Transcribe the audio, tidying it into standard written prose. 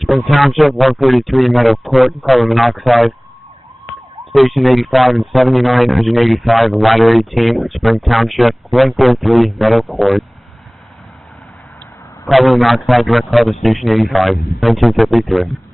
Spring Township, 143 Meadow Court, carbon monoxide. Station 85 and 79, engine 85, ladder 18, Spring Township, 143 Meadow Court. Carbon monoxide, direct call to station 85, 1953.